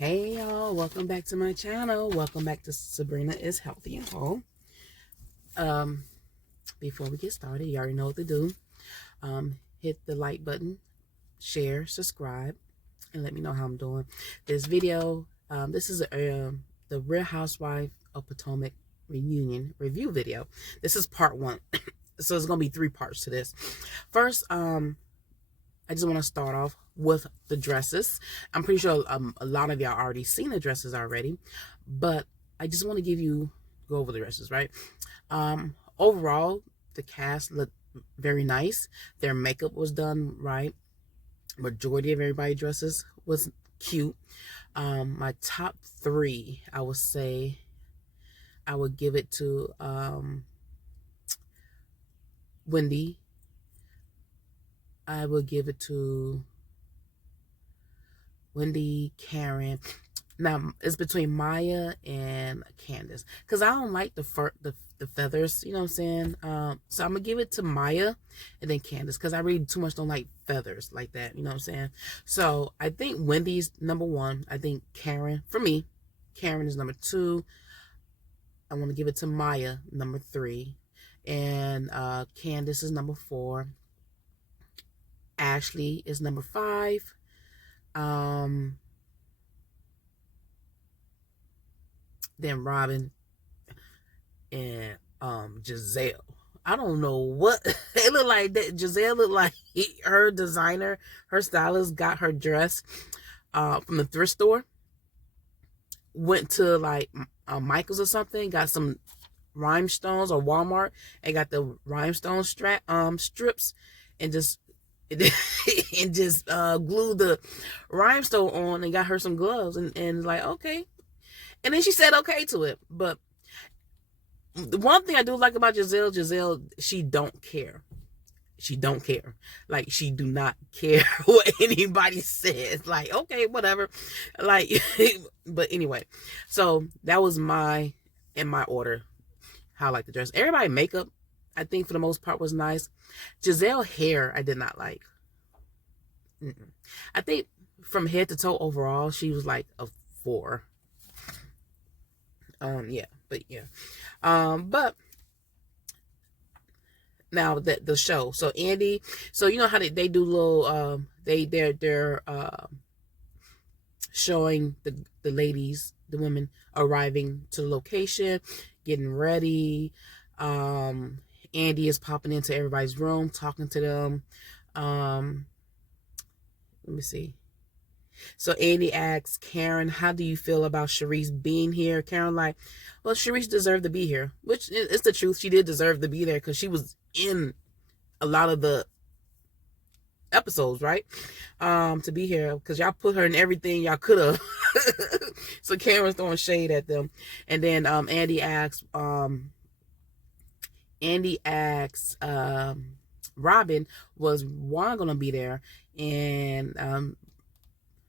Hey y'all, welcome back to my channel. Welcome back to Sabrina is Healthy and Whole. Um, Before we get started, you already know what to do. Hit the like button, share, subscribe, and let me know how I'm doing. This video, this is the Real Housewife of Potomac reunion review video. This is part 1. So there's gonna be 3 parts to this. First, I just want to start off with the dresses. I'm pretty sure a lot of y'all already seen the dresses already, but I just want to go over the dresses, right? Overall, the cast looked very nice. Their makeup was done right. Majority of everybody's dresses was cute. My top 3, I would say, I would give it to Wendy. I would give it to Wendy, Karen. Now it's between Maya and Candace, because I don't like the feathers, you know what I'm saying? So I'm gonna give it to Maya and then Candace, because I really too much don't like feathers like that, you know what I'm saying? So I think Wendy's number 1. I think Karen, for me, Karen is number 2. I want to give it to Maya, number 3, and Candace is number 4. Ashley is number 5. Then Robin and Gizelle. I don't know what it looked like. That Gizelle looked like her designer, her stylist got her dress from the thrift store. Went to like Michael's or something, got some rhinestones, or Walmart, and got the rhinestone strips, and just and just glued the rhinestone on, and got her some gloves, and like, okay. And then she said okay to it. But the one thing I do like about Gizelle, she don't care. She don't care. Like, she do not care what anybody says. Like, okay, whatever. Like, but anyway. So that was in my order, how I like the dress. Everybody makeup, I think for the most part, was nice. Gizelle hair, I did not like. I think from head to toe overall, she was like a 4. But now that the show, so Andy, so you know how they do little they're showing the ladies, the women arriving to the location, getting ready. Andy is popping into everybody's room, talking to them. Let me see. So Andy asks Karen, how do you feel about Charisse being here? Karen like, well, Charisse deserved to be here, which is the truth. She did deserve to be there because she was in a lot of the episodes, right? To be here, because y'all put her in everything y'all could have. So Karen's throwing shade at them. And then Andy asks Robin, was Juan gonna be there? And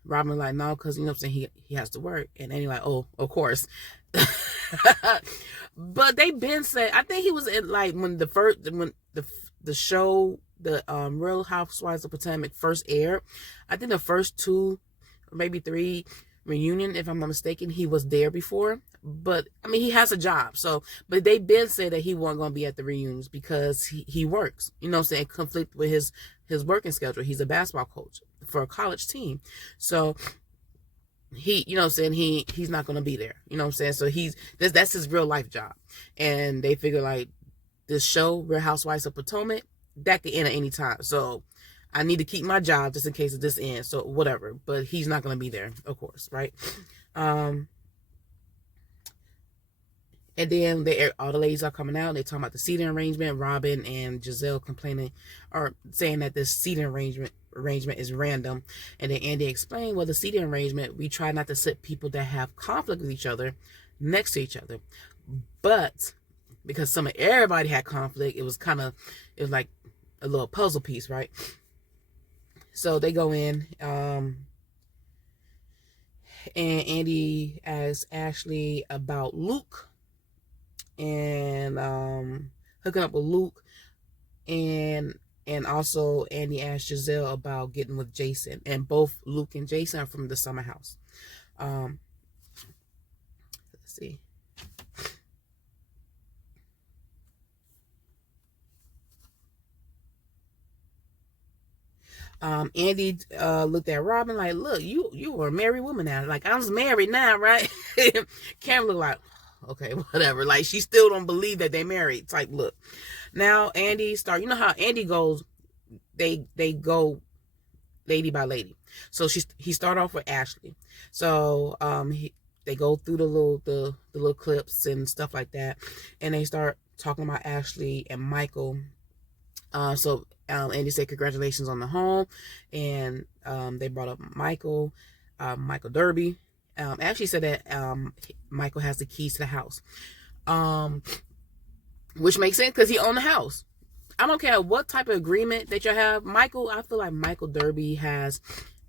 Robin like, no, because you know what I'm saying, he has to work. And Andy like, oh, of course. But they been said, I think he was in, like, when the show, the Real Housewives of Potomac first aired, I think the first 2, maybe 3 reunion, if I'm not mistaken, he was there before. But I mean, he has a job, so, but they been said that he wasn't going to be at the reunions because he works, you know what I'm saying, conflict with his working schedule. He's a basketball coach for a college team, so he, you know what I'm saying, he's not going to be there, you know what I'm saying. So that's his real life job. And they figure, like, this show, Real Housewives of Potomac, that could end at any time. So I need to keep my job just in case of this ends. So whatever. But he's not going to be there, of course, right? And then all the ladies are coming out. They're talking about the seating arrangement. Robin and Gizelle complaining, or saying that this seating arrangement is random. And then Andy explained, well, the seating arrangement, we try not to sit people that have conflict with each other next to each other. But because everybody had conflict, it was like a little puzzle piece, right? So they go in, and Andy asks Ashley about Luke, and hooking up with Luke, and also Andy asked Gizelle about getting with Jason, and both Luke and Jason are from the summer house. Let's see. Andy looked at Robin like, look, you were a married woman now. Like, I was married now, right? Karen looked like, okay, whatever. Like, she still don't believe that they married type look. Now Andy you know how Andy goes, they go lady by lady. So he started off with Ashley. So they go through the little clips and stuff like that, and they start talking about Ashley and Michael. So Andy said congratulations on the home, and they brought up Michael Derby. Ashley said that Michael has the keys to the house, which makes sense because he owned the house. I don't care what type of agreement that you have. Michael, I feel like Michael Derby has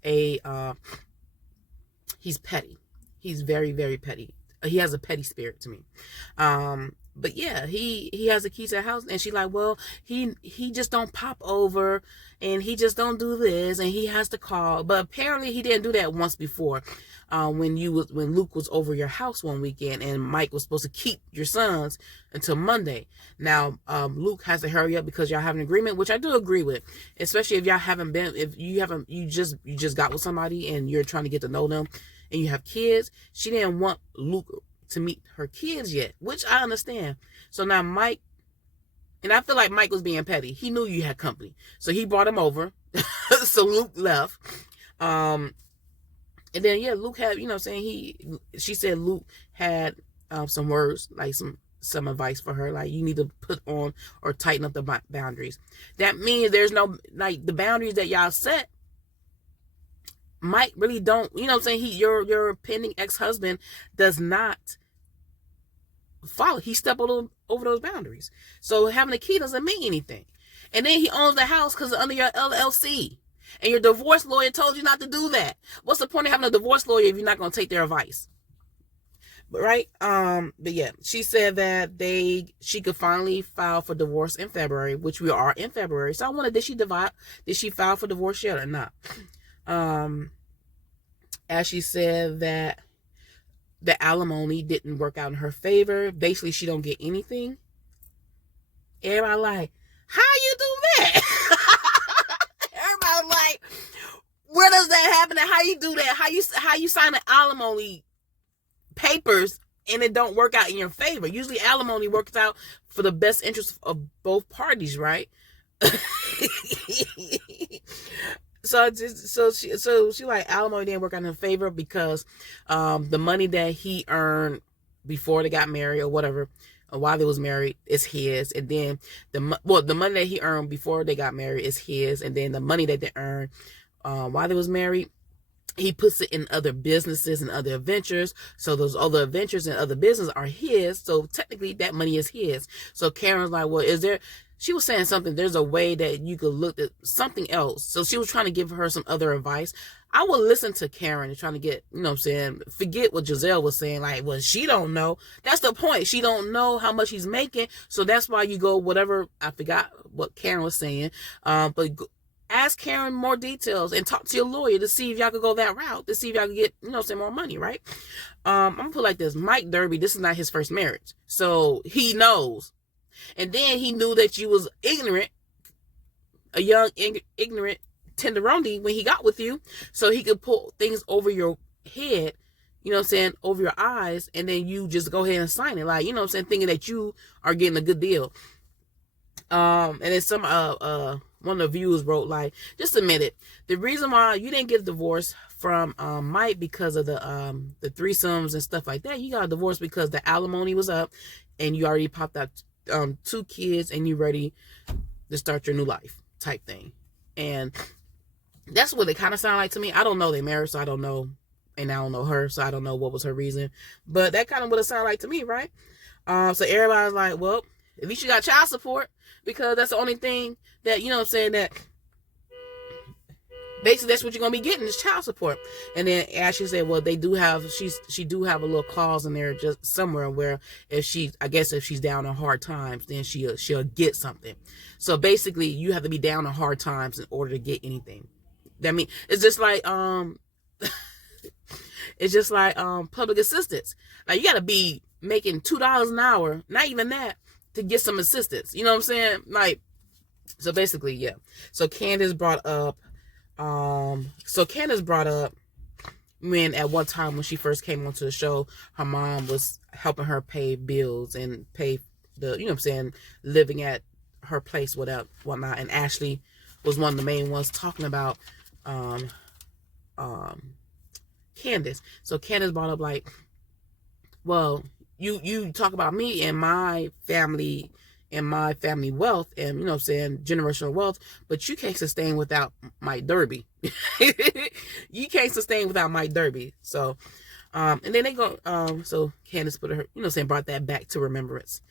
he's petty. He's very, very petty. He has a petty spirit to me. But yeah, he has the keys to the house, and she's like, well, he just don't pop over, and he just don't do this, and he has to call. But apparently he didn't do that once before, when Luke was over your house one weekend, and Mike was supposed to keep your sons until Monday. Now Luke has to hurry up because y'all have an agreement, which I do agree with, especially if you just got with somebody and you're trying to get to know them, and you have kids. She didn't want Luke to meet her kids yet, which I understand. So now Mike, and I feel like Mike was being petty. He knew you had company, so he brought him over. So Luke left. And then yeah, Luke had, she said Luke had some words, like some advice for her, like you need to put on or tighten up the boundaries. That means there's no, like, the boundaries that y'all set, Mike really don't, your pending ex-husband does not follow. He stepped over those boundaries. So having a key doesn't mean anything. And then he owns the house because it's under your LLC. And your divorce lawyer told you not to do that. What's the point of having a divorce lawyer if you're not going to take their advice? Right? But yeah, she said that she could finally file for divorce in February, which we are in February. So I wonder, did she file for divorce yet or not? As she said that the alimony didn't work out in her favor. Basically, she don't get anything. Everybody like, how you do that? Everybody like, where does that happen? And how you do that? How you sign an alimony papers and it don't work out in your favor? Usually alimony works out for the best interest of both parties, right? So she like, alimony didn't work out in her favor because the money that he earned before they got married or whatever, or while they was married, is his, and then the money that he earned before they got married is his, and then the money that they earned while they was married, he puts it in other businesses and other ventures. So those other ventures and other businesses are his. So technically that money is his. So Karen's like, well, she was saying something, there's a way that you could look at something else. So she was trying to give her some other advice. I would listen to Karen and trying to get, forget what Giselle was saying. Like, well, she don't know. That's the point. She don't know how much he's making. So that's why you go whatever. I forgot what Karen was saying. But ask Karen more details and talk to your lawyer to see if y'all could go that route, to see if y'all could get, more money, right? I'm going to put it like this. Mike Derby, this is not his first marriage. So he knows. And then he knew that you was ignorant, a young, ignorant tenderoni when he got with you. So he could pull things over your head, over your eyes. And then you just go ahead and sign it. Like, thinking that you are getting a good deal. And then some, one of the viewers wrote, like, just admit it. The reason why you didn't get a divorce from Mike because of the threesomes and stuff like that. You got a divorce because the alimony was up and you already popped out 2 kids and you ready to start your new life type thing. And that's what it kind of sounded like to me. I don't know, they married, so I don't know, and I don't know her, so I don't know what was her reason, but that kind of what it sounded like to me, right? So everybody's like, well, at least you got child support, because that's the only thing that, that basically that's what you're gonna be getting is child support. And then Ashley said, well, they do have, she do have a little clause in there just somewhere where if she's down on hard times, then she'll get something. So basically you have to be down on hard times in order to get anything. That mean, it's just like It's just like public assistance. Like you gotta be making $2 an hour, not even that, to get some assistance. You know what I'm saying? Like, so basically, yeah. So Candace brought up when at one time when she first came onto the show, her mom was helping her pay bills and pay the, you know what I'm saying, living at her place, whatnot. And Ashley was one of the main ones talking about Candace. So Candace brought up like, well, you talk about me and my family wealth and, you know what I'm saying, generational wealth, but you can't sustain without Mike Derby. You can't sustain without Mike Derby. So and then they go so Candace put her, you know what I'm saying, brought that back to remembrance.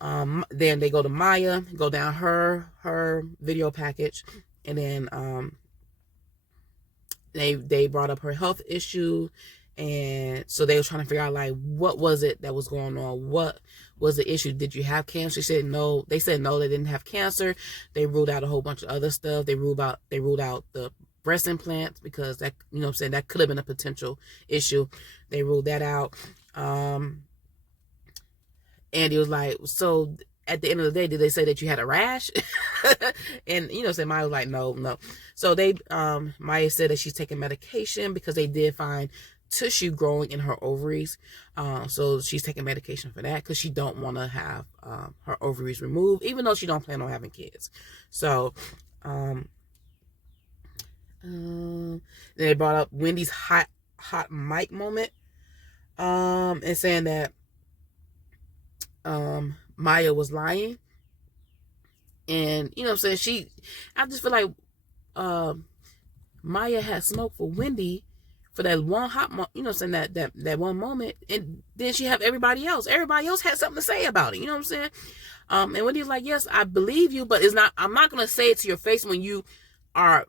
Then they go to Maya, go down her video package, and then they brought up her health issue. And so they were trying to figure out, like, what was it that was going on? What was the issue? Did you have cancer? She said no. They said no, they didn't have cancer. They ruled out a whole bunch of other stuff. They ruled out the breast implants because that, you know what I'm saying, that could have been a potential issue. They ruled that out. And he was like, so at the end of the day, did they say that you had a rash? And, you know, so Maya was like, no. So they, Maya said that she's taking medication because they did find tissue growing in her ovaries. So she's taking medication for that because she don't want to have her ovaries removed, even though she don't plan on having kids. So they brought up Wendy's hot mic moment, and saying that Maya was lying. And, you know what I'm saying, I just feel like Maya had smoke for Wendy for that one you know what I'm saying, that one moment, and then she have everybody else had something to say about it, you know what I'm saying. And Wendy's like, yes, I believe you, but I'm not going to say it to your face when you are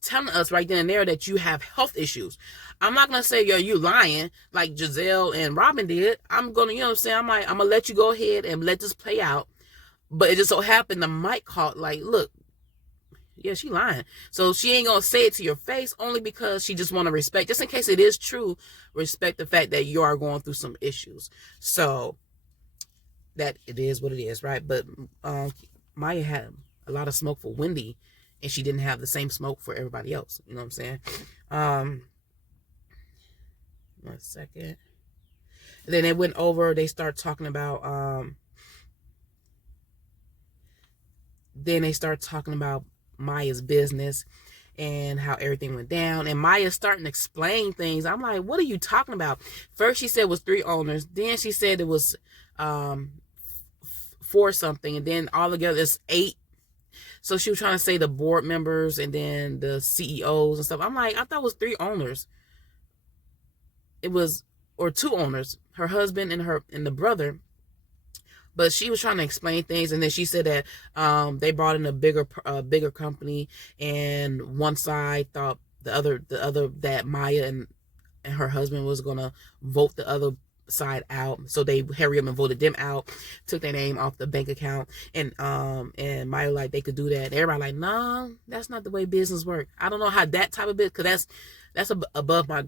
telling us right then and there that you have health issues. I'm not going to say, yo, you lying like Giselle and Robin did. I'm going to, you know what I'm saying, I'm going to let you go ahead and let this play out. But it just so happened the mic caught, like, look, yeah, she lying. So she ain't going to say it to your face, only because she just want to respect, just in case it is true, respect the fact that you are going through some issues. So that it is what it is, right? But Maya had a lot of smoke for Wendy, and she didn't have the same smoke for everybody else. You know what I'm saying? 1 second. And then they went over, they start talking about Maya's business and how everything went down. And Maya's starting to explain things. I'm like, what are you talking about? First she said it was 3 owners. Then she said it was 4 something. And then all together it's 8. So she was trying to say the board members and then the CEOs and stuff. I'm like, I thought it was 3 owners. It was, or 2 owners, her husband and the brother. But she was trying to explain things, and then she said that they brought in a bigger company, and one side thought the other that Maya and her husband was gonna vote the other side out, so they hurry up and voted them out, took their name off the bank account, and Maya like they could do that. And everybody like, no, that's not the way business work. I don't know how that type of business, because that's above my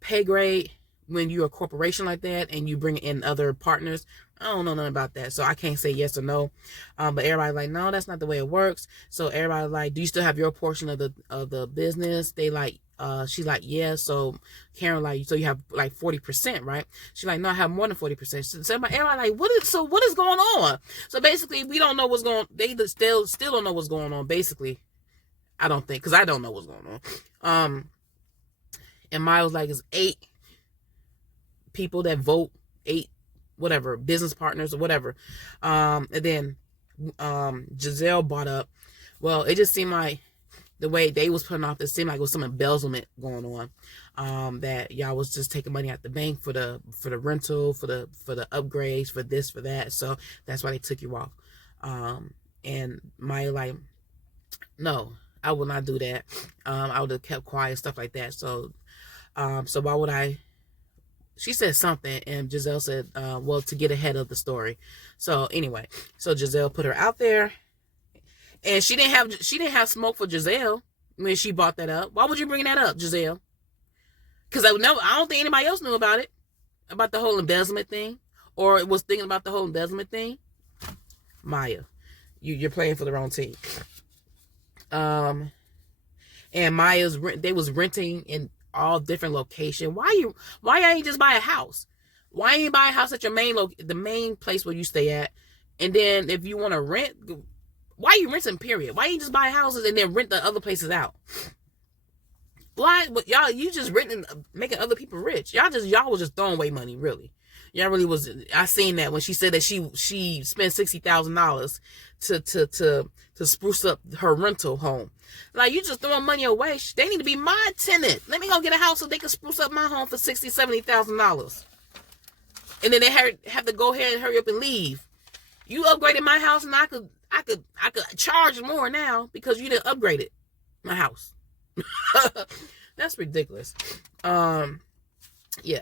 pay grade. When you're a corporation like that and you bring in other partners, I don't know nothing about that, so I can't say yes or no. But everybody like, no, that's not the way it works. So everybody like, do you still have your portion of the business? They like, she's like, yeah. So Karen like, so you have like 40%, right? She's like, no, I have more than 40%. So everybody like, what is going on? So basically, we don't know what's going. They still don't know what's going on. Basically, I don't think, because I don't know what's going on. And Maya was like, it's 8 people that vote, 8 whatever business partners or whatever. And then Giselle brought up, well, it just seemed like the way they was putting off, it seemed like it was some embezzlement going on, that y'all was just taking money out the bank for the rental, for the upgrades, for this, for that. So that's why they took you off. And Maya like, no, I will not do that. I would have kept quiet, stuff like that. So so why would I? She said something, and Giselle said, well, to get ahead of the story. So anyway, so Giselle put her out there, and she didn't have smoke for Giselle when she brought that up. Why would you bring that up, Giselle? Because I don't think anybody else knew about it, about the whole embezzlement thing, or was thinking about the whole embezzlement thing. Maya, you're playing for the wrong team. And they was renting in all different locations. Why ain't just buy a house? Why ain't buy a house at your the main place where you stay at? And then if you want to rent, why you renting, period? Why you just buy houses and then rent the other places out? Why? But y'all, you just renting, making other people rich. Y'all was just throwing away money, really. Y'all really was. I seen that when she said that she spent $60,000 to spruce up her rental home. Like, you just throwing money away. They need to be my tenant. Let me go get a house so they can spruce up my home for $60,000-$70,000. And then they have to go ahead and hurry up and leave. You upgraded my house, and I could charge more now because you didn't upgrade it. My house. That's ridiculous. Yeah.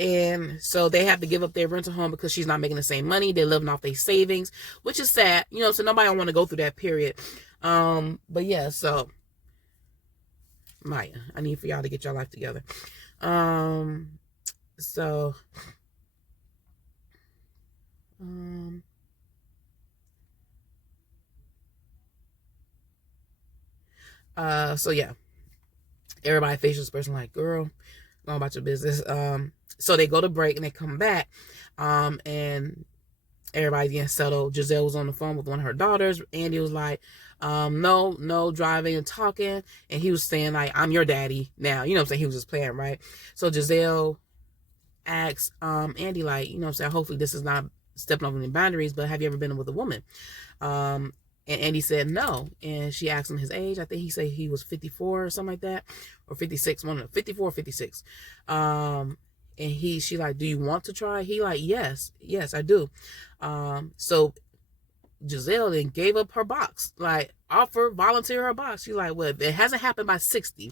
And so they have to give up their rental home because she's not making the same money. They're living off their savings, which is sad. So nobody don't want to go through that period. But yeah, so Maya, I need for y'all to get your life together. So yeah, everybody faces this person like, girl, go about your business. So they go to break and they come back, and everybody's getting settled. Gizelle was on the phone with one of her daughters. Andy was like, no driving and talking, and he was saying like, I'm your daddy now. You know what I'm saying? He was just playing, right? So Gizelle asks Andy, like, you know what I'm saying, hopefully this is not stepping over any boundaries, but have you ever been with a woman? And Andy said no. And she asked him his age. I think he said he was 54 or something like that, or 56, 54 or 56. And she like, do you want to try? He like, yes, I do. So Gizelle then gave up her box, like volunteer her box. She's like, well, it hasn't happened by 60,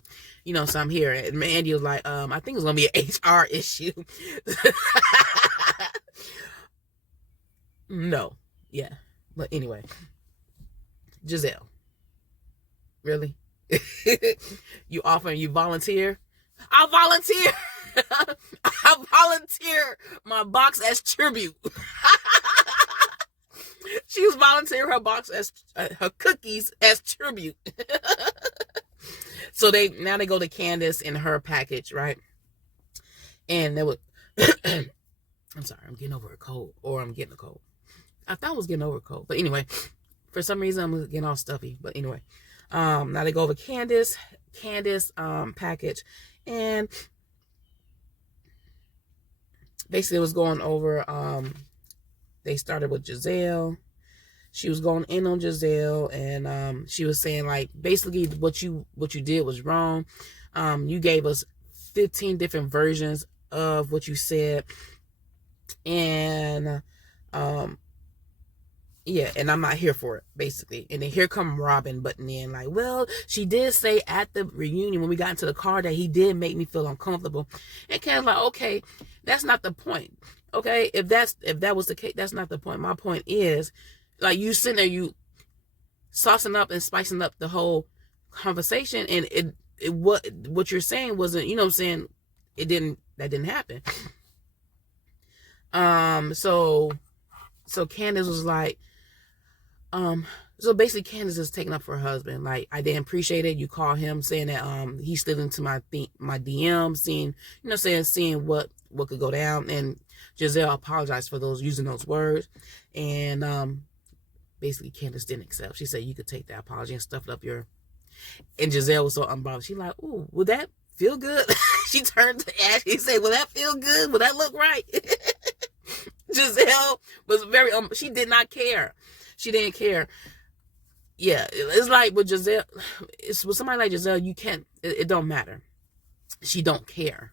so I'm here. And Andy was like, I think it's gonna be an HR issue. No, yeah, but anyway, Gizelle, really? You volunteer? I'll volunteer. I'll volunteer my box as tribute. She was volunteering her box as her cookies as tribute. So they go to Candace and her package, right? And they would. I'm sorry, I'm getting over a cold, or I'm getting a cold. I thought I was getting over a cold, but anyway, for some reason I'm getting all stuffy. But anyway, now they go over Candace package, and basically it was going over. They started with Gizelle. She was going in on Gizelle, and she was saying like, basically what you did was wrong. You gave us 15 different versions of what you said, and yeah, and I'm not here for it, basically. And then here come Robin butting in like, well, she did say at the reunion when we got into the car that he did make me feel uncomfortable. And Ken's like, okay, that's not the point. Okay, if that was the case, that's not the point. My point is, like, you sitting there, you saucing up and spicing up the whole conversation, and what you're saying wasn't, what I'm saying, that didn't happen. So Candace was like, so basically Candace is taking up for her husband. Like, I didn't appreciate it. You call him saying that he slid into my DM, seeing what could go down, and Gizelle apologized for using those words, and basically Candace didn't accept. She said you could take that apology and stuff it up your. And Gizelle was so unbothered. She like, ooh, would that feel good? She turned to Ashley and said, will that feel good? Will that look right? Gizelle was very, she did not care. She didn't care. Yeah, it's like with Gizelle, it's with somebody like Gizelle, you can't, it don't matter. She don't care.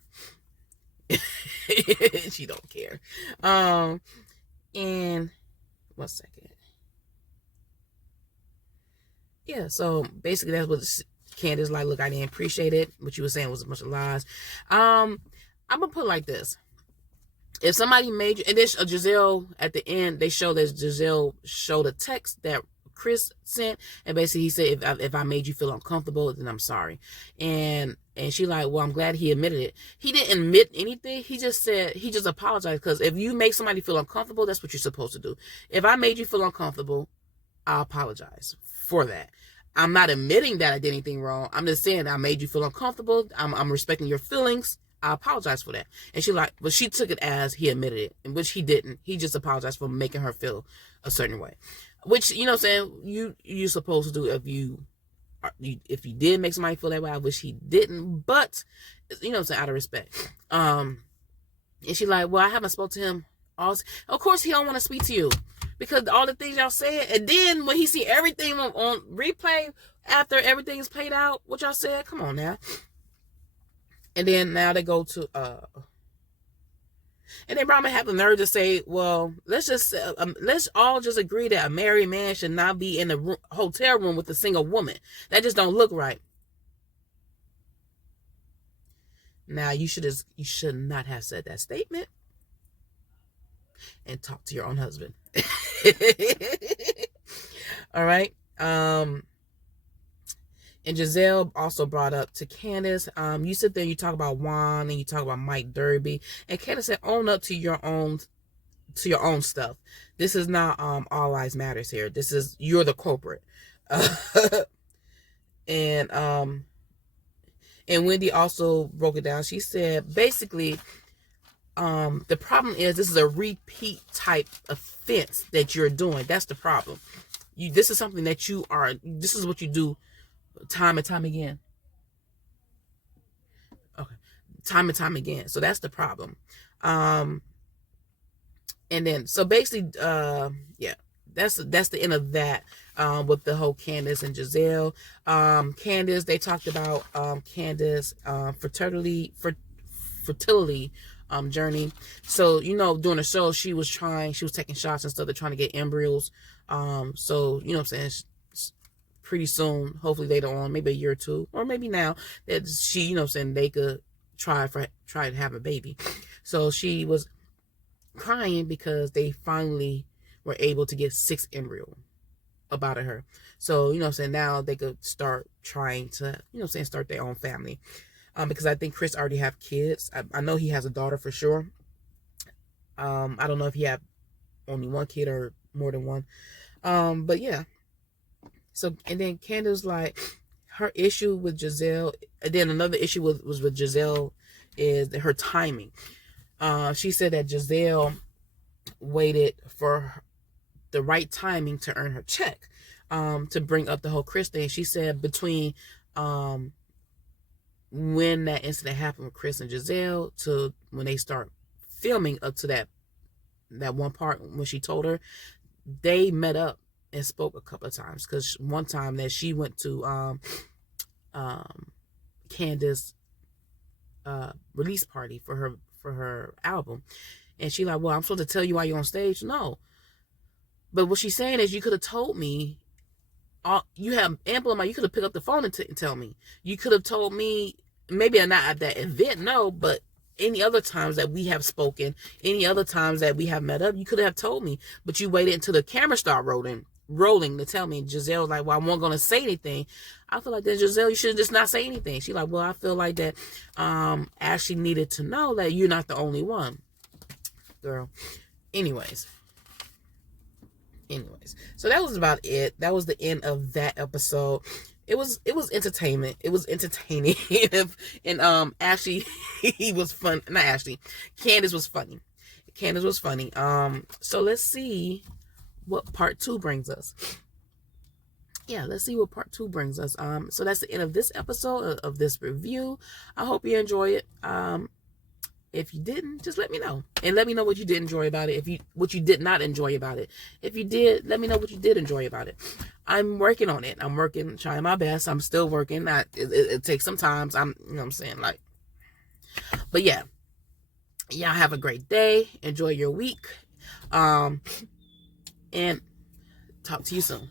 She don't care. And 1 second. Yeah, so basically that's what Candace like, look, I didn't appreciate it. What you were saying was a bunch of lies. I'm gonna put it like this. If somebody made you, and this Gizelle at the end, they show that Gizelle showed a text that Chris sent, and basically he said, if I made you feel uncomfortable, then I'm sorry. And And she like, well, I'm glad he admitted it. He didn't admit anything. He just said, he just apologized. Because if you make somebody feel uncomfortable, that's what you're supposed to do. If I made you feel uncomfortable, I apologize for that. I'm not admitting that I did anything wrong. I'm just saying I made you feel uncomfortable. I'm respecting your feelings. I apologize for that. And she like, but she took it as he admitted it, in which he didn't. He just apologized for making her feel a certain way. Which, you know what I'm saying, you're supposed to do if you did make somebody feel that way. I wish he didn't, but you know what I'm saying, out of respect. And she like, well, I haven't spoke to him. Of course he don't want to speak to you because all the things y'all said, and then when he see everything on replay after everything's played out, what y'all said, come on now. And then now they go to and then Brahma have the nerve to say, well, let's all just agree that a married man should not be in a hotel room with a single woman. That just don't look right. Now you should not have said that statement and talk to your own husband. All right. And Gizelle also brought up to Candace, you sit there, you talk about Juan and you talk about Mike Derby, and Candace said, own up to your own stuff. This is not all lives matters here. This is, you're the culprit. And Wendy also broke it down. She said basically the problem is this is a repeat type offense that you're doing. That's the problem. This is something that this is what you do time and time again. Okay. Time and time again. So that's the problem. And then, so basically, yeah, that's the end of that, with the whole Candace and Gizelle. Candace, they talked about, Candace, fertility journey. So, you know, during the show, she was taking shots and stuff. They're trying to get embryos. So, you know what I'm saying? Pretty soon, hopefully later on, maybe a year or two, or maybe now, that she, you know what I'm saying, they could try to have a baby. So she was crying because they finally were able to get 6 embryos up out of her. So, you know what I'm saying, now they could start trying to, you know what I'm saying, start their own family. Because I think Chris already have kids. I know he has a daughter for sure. I don't know if he had only one kid or more than one. But yeah. So, and then Candace, like, her issue with Gizelle, and then another issue was with Gizelle is her timing. She said that Gizelle waited for the right timing to earn her check, to bring up the whole Chris thing. She said between when that incident happened with Chris and Gizelle to when they start filming up to that one part when she told her, they met up and spoke a couple of times, because one time that she went to Candace release party for her album, and she like, well, I'm supposed to tell you why you're on stage? No. But what she's saying is, you could have told me, you have ample amount, you could have picked up the phone and tell me. You could have told me, maybe not at that event, no, but any other times that we have spoken, any other times that we have met up, you could have told me. But you waited until the camera started rolling to tell me. Gizelle was like, well, I wasn't going to say anything. I feel like that, Gizelle, you should just not say anything. She like, well, I feel like that Ashley needed to know that you're not the only one. Girl. Anyways, so that was about it. That was the end of that episode. It was entertainment. It was entertaining. And Ashley, he was fun. Not Ashley. Candace was funny. So let's see what part 2 brings us. Yeah, let's see what part 2 brings us. So that's the end of this episode of this review. I hope you enjoy it. If you didn't, just let me know. And let me know what you did enjoy about it. What you did not enjoy about it. If you did, let me know what you did enjoy about it. I'm working on it. I'm working, trying my best. I'm still working. It takes some time. You know what I'm saying? Like, but yeah. Y'all have a great day. Enjoy your week. And talk to you soon.